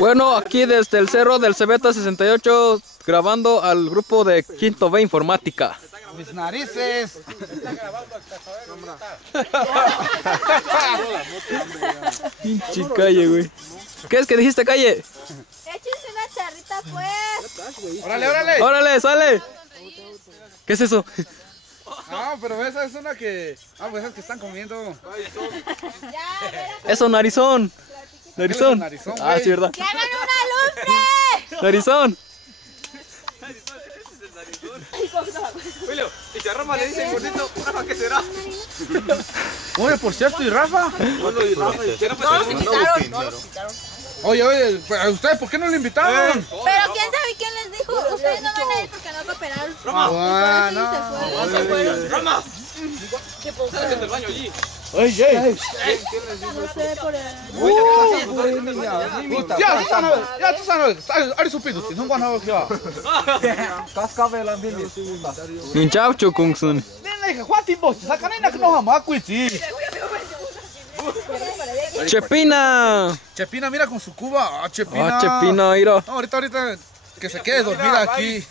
Bueno, aquí desde el cerro del Cebeta 68, grabando al grupo de Quinto B Informática. Mis narices. Pinche calle, güey. ¿Qué es que dijiste, calle? Échense una charrita, pues. Órale, órale. ¡Órale, sale! ¿Qué es eso? No, pero esa es una que... Ah, pues esas que están comiendo. Eso, narizón. Narizón. Narizón, Ah, güey. sí, ¿verdad? ¡Que hagan una lumbre! Narizón. Julio, y si a Rafa le dicen gordito, Rafa, ¿qué será? Oye, por cierto, ¿y Rafa? Bueno, y Rafa, ¿qué Rafa? No los invitaron, no los invitaron. Oye, ¿a ustedes por qué no lo invitaron? Pero quién sabe quién les dijo. Ustedes no van a ir porque no cooperaron. Ah, Sí, se fueron. ¡Rama! ¿Qué puedo estar haciendo el baño allí? Oye, No sé por el... ya tú sabes, eres un pito, no van a ver Ninchaucho, Kungsun. qué. Juan Timbo, sacan en la que no jamás, cuichi. Chepina. Chepina, mira con su cuba. Ah, Chepina. Ah, Chepina, mira. No, ahorita, que se quede dormida aquí.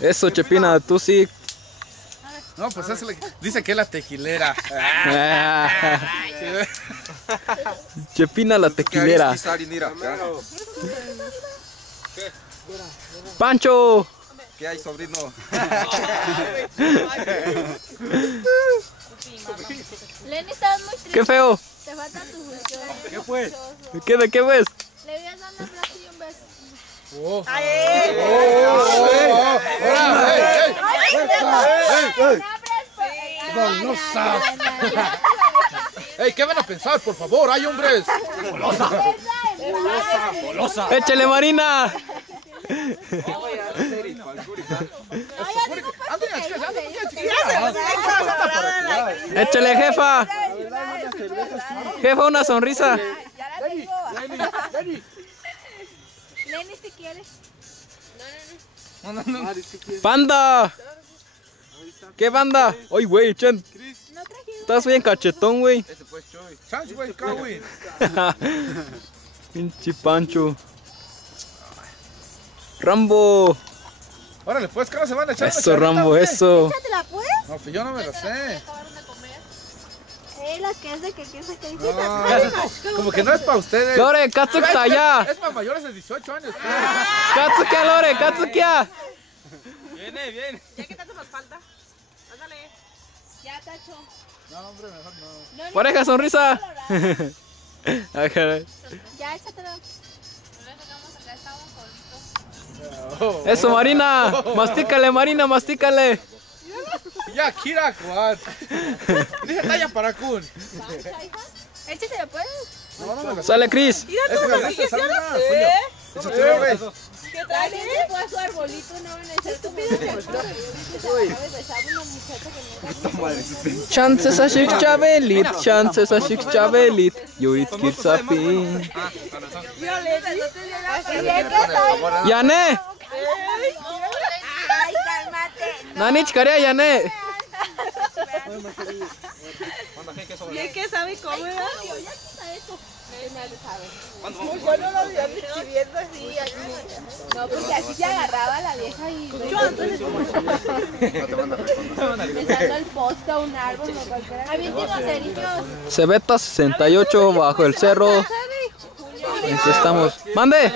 Eso, Chepina, tú sí. No, pues dice que es la tequilera. Chepina la tequilera. Pancho. ¿Qué hay, sobrino? Lenny, estabas muy triste. Qué feo. Te falta tu función. ¿Qué fue? ¿Qué de qué ves? Le voy a dar un abrazo y un beso. Ey, ¿qué van a pensar? Por favor, hay hombres. Échale, Marina. Échale, jefa. Jefa, una sonrisa. Lenny, si quieres. Panda. ¿Qué banda? Oye, güey, Chen. No traje. Estás bien cachetón, güey. Ese pues Choy. Chance, güey, Kawin. Pinche Pancho. Rambo. Órale, pues, ¿qué no se van a echar? Eso, Rambo, eso. Échatela, pues. No, pues yo no me lo sé. La que es de que piensa que dice. Como que no es para ustedes. Lore, Katsukia allá. Es para mayores de 18 años. Katsukia, Lore, Katsukia. Viene, viene. Ya quítate la espalda. Ándale. Ya, Tacho. No, hombre, mejor no. Pareja, sonrisa. Ah, caray. Ya, échatela. Eso, Marina. Mastícale, Marina, mastícale. Ya, Kira, Kuat. Dije talla para Kun. Échatela, pues. No, no me lo sé. Sale, Chris. ¿Qué trae? Se fue a su arbolito, no van a echar tu Chances a Shik Chabelit, chances a Shik Chabelit. Yurit Kirsafin. Yane. Ay, cálmate. Nanich Karea, Yane. ¿Y es que sabe cómo era? Yo no lo vi viendo así. No, porque así se agarraba la vieja y besando el poste a un árbol o cualquiera. Avienten los cerillos. Cebeta 68 bajo el cerro. ¿En qué estamos? ¡Mande!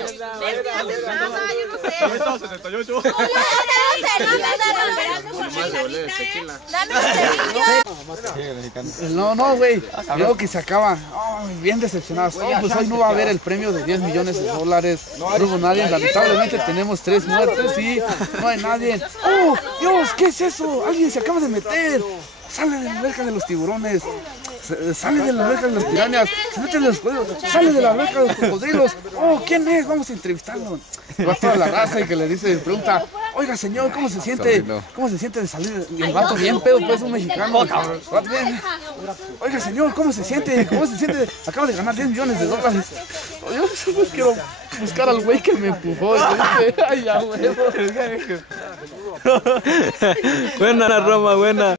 No, no, güey. Luego que se acaba. Ay, bien decepcionados. Oh, pues hoy no va a haber el premio de $10 millones. No hubo nadie. Lamentablemente tenemos 3 muertes y no hay nadie. ¡Oh, Dios! ¿Qué es eso? Alguien se acaba de meter. Sale de la alberca de los tiburones. Sale de la alberca de las pirañas. Se mete en los cuellos. Sale de la alberca de los cocodrilos. Oh, ¿quién es? Vamos a entrevistarlo. Va toda la raza y que le dice, pregunta, oiga señor, ¿cómo se siente? ¿Cómo se siente de salir? Y el vato bien pedo, pues un mexicano. Vato bien. Oiga señor, ¿cómo se siente? ¿Cómo se siente? Acaba de ganar $10 millones. Yo pues quiero buscar al güey que me empujó. Y le dije, ay, ya, güey. Buena la Roma, buena.